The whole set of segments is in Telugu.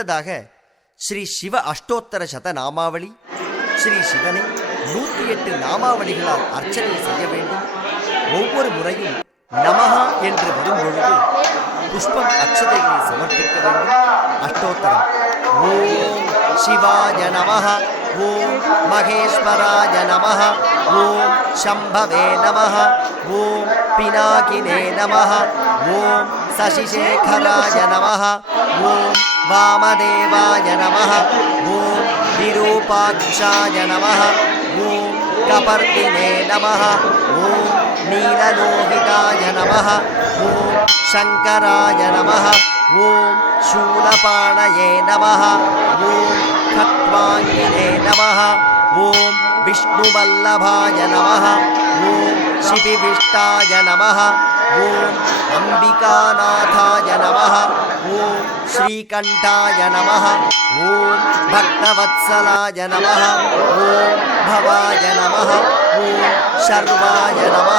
அடுத்ததாக ஸ்ரீ சிவ அஷ்டோத்தர சத நாமாவளி ஸ்ரீ சிவனை நூற்றி எட்டு நாமாவளிகளால் அர்ச்சனை செய்ய வேண்டும். ஒவ்வொரு முறையும் நமஹா என்று வரும் பொழுது புஷ்பம் அச்சதையை சமர்ப்பிக்க வேண்டும். அஷ்டோத்தரம் ஓம் சிவாய நமஹ ஓம் மகேஸ்வராய நமஹ ஓம் சம்பவே நமஹ ஓம் பினாகினே நமஹ ஓம் சசிசேகராய நமஹ ॐ वामदेवाय नमः। ॐ विरूपाक्षाय नमः। ॐ कपर्दिने नमः। ॐ नीलरोहिताजनवः ॐ शङ्कराय नमः। ॐ शूलपाणये नमः। ॐ खट्वाङ्गिने नमः। ॐ विष्णुवल्लभाय नमः। ॐ शिपिविष्टाय नमः। ఓం అంబికానాథాయ నమ. ఓం శ్రీకంఠాయ నమ. ఓం భక్తవత్సలాయ నమ. ఓం భవాయ నమ. ఓం శర్వాయ నమ.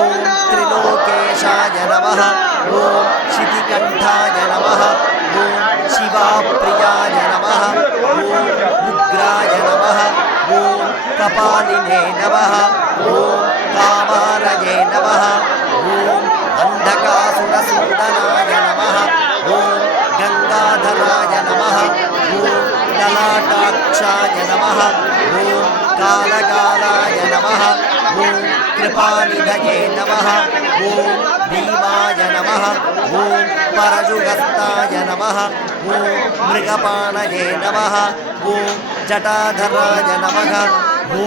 ఓం త్రిలోకేశాయ నమ. ఓం శితికంఠాయ నమ. ఓం శివాప్రియాయ నమ. ఓం ఉగ్రాయ నమ. ఓం కపాలినే నమ. ॐ कामारये नमः। ॐ अन्धकासुरसूदनाय नमः। ॐ गङ्गाधराय नमः। ॐ ललाटाक्षाय नमः। ॐ कालकालाय भीमाय नमः। ॐ परशुगस्ताय नमः। ॐ मृगपाणये नमः। ॐ जटाधराय नमः। ॐ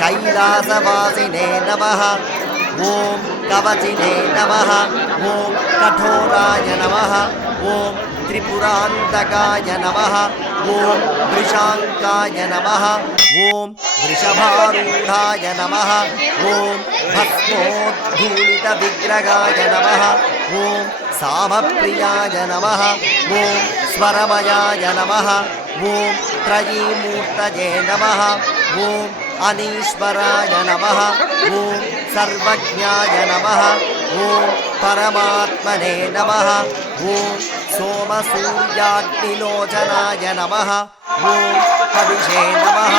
कैलासवासिने नमः ॐ कवचिने नमः ॐ कठोराय नमः ॐ त्रिपुरान्तकाय नमः ॐ वृषाङ्काय नमः ॐ वृषभारूढाय नमः ॐ भस्मोद्धूलितविग्रहाय नमः ॐ सामप्रियाय नमः ॐ स्वरमयाय नमः ॐ त्रयीमूर्तये नमः ॐ अनीश्वराय नमः। ॐ सर्वज्ञाय नमः। ॐ परमात्मने नमः। ॐ सोमसूर्याग्निलोचनाय नमः। ॐ हविषे नमः।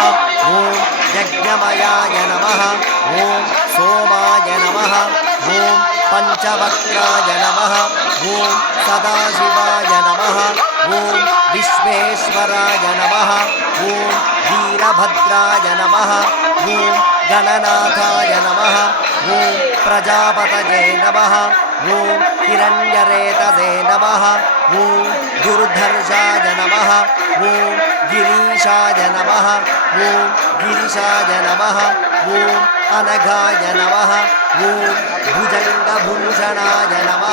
ॐ यज्ञमयाय नमः। ॐ सोमाय नमः। ॐ पञ्चवक्त्राय नमः ॐ सदाशिवाय नमः ॐ विश्वेश्वराय नमः ॐ वीरभद्राय नमः ॐ గణనాథాయ నమ ఓం ప్రజాపతయే నమ ఓం హిరణ్యరేతదే నమ ఓం గురుధర్షాయ నమ ఓం గిరీషాయ నమ ఓం గిరిషాయ నమ ఓం అనఘాయ నమ ఓం భుజంగభూషణాయ నమ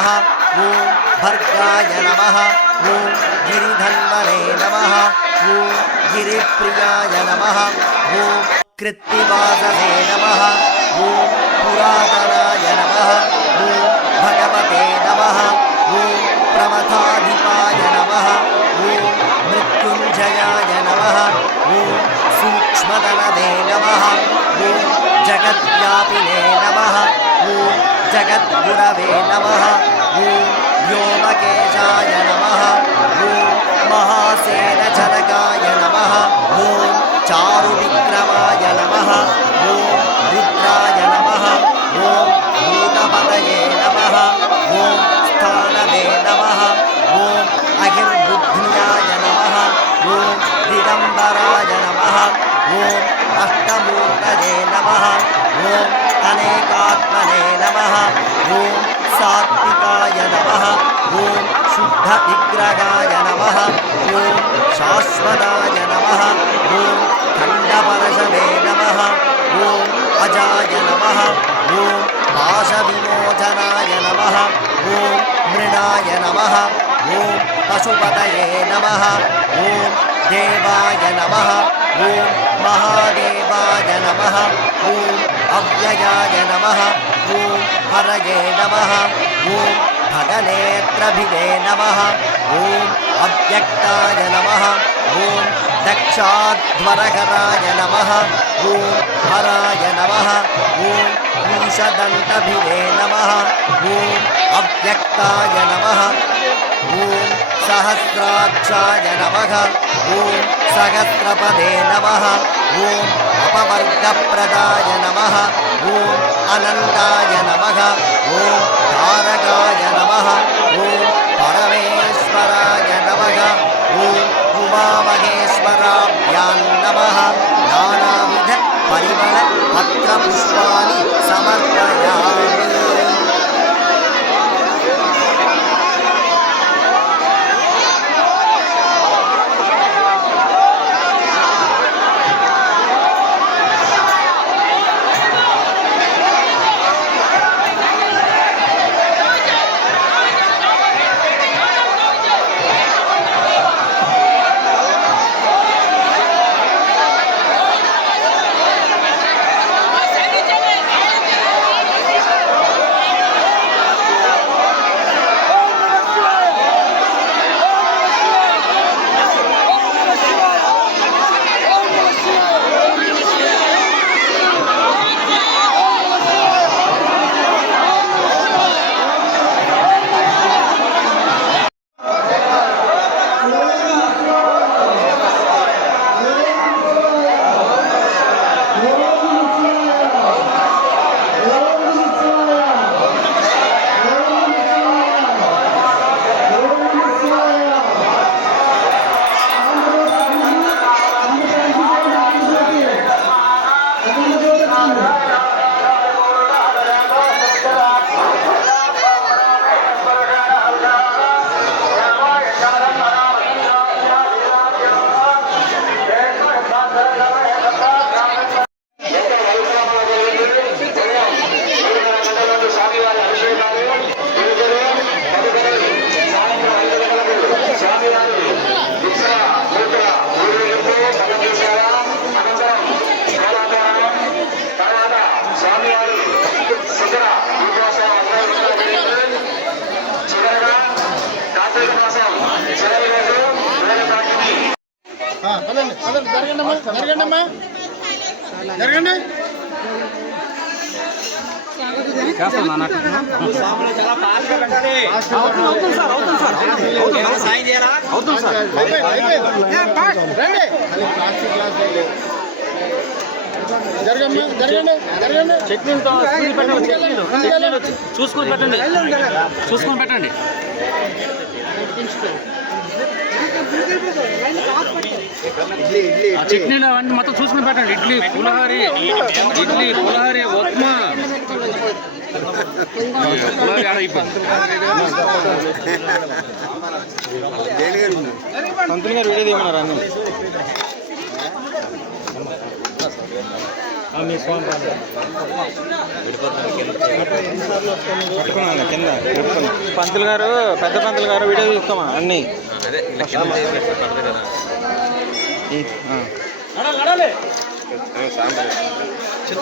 ఓం భర్గాయ నమ ఓం గిరిధన్వనే గిరిప్రియాయ నమ कृत्तिवासने नमः। ॐ पुरातनाय नमः। ॐ भगवते नमः। ॐ प्रमथाधिपाय नमः। ॐ मृत्युञ्जयाय नमः। ॐ सूक्ष्मतनदे नमः। ॐ जगद्व्यापिने नमः। ॐ जगद्गुरवे नमः। ॐ व्योमकेशाय नमः अष्टमूर्तये नमः ॐ अनेकात्मने नमः ॐ सात्विकाय नमः ॐ शुद्धविग्रहाय नमः ॐ शाश्वताय नमः ॐ खण्डपरशवे नमः ॐ अजाय नमः ॐ पाशविमोचनाय नमः ॐ मृणाय नमः ॐ पशुपतये नमः ॐ देवाय नमः ॐ महादेवाय नमः ॐ अव्ययाय नमः ॐ हरये नमः ॐ भगनेत्रभिदे नमः ॐ अव्यक्ताय नमः ॐ दक्षाध्वरकराय नमः ॐ हराय नमः ॐ पूषदण्डभिदे नमः ॐ अव्यक्ताय नमः ॐ सहस्राक्षाय नमः ॐ सहस्रपदे नमः। ॐ अपवर्गप्रदाय नमः। ॐ अनन्ताय नमः। ॐ तारकाय नमः। ॐ परमेश्वराय नमः। ॐ उमामहेश्वराभ्यां नमः। पत्रपुष्पाणि పదండి పదండి జరగండి అమ్మా జరగండి. అమ్మా జరగండి అవుతుంది సార్ అయిపోయింది అయిపోయింది రండి ప్లాస్టిక్ గ్లాస్ లేదు. జరగమ్మా జరగండి జరగండి చట్నీలతో స్పూన్ పెట్టండి చట్నీలు చట్నీలు చూసుకొని పెట్టండి. చూసుకొని పెట్టండి. చట్నీలు అవన్నీ మొత్తం చూసుకుని పెట్టండి. ఇడ్లీ పులహారి ఇడ్లీ పులహారి ఉప్మా. పులహారి ఆడ పంతులు గారు వీడియో తీయమన్నారు అన్నీ? మీ ఫోన్ పట్టుకున్నాను కింద పంతులు గారు పెద్ద పంతులు గారు వీడియో తీసుకోమా అన్నీ?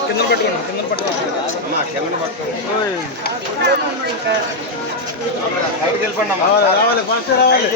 కింద పట్టుకోండి కింద పట్టుకోండి వెళ్ళిపోండి రావాలి ఫస్ట్ రావాలి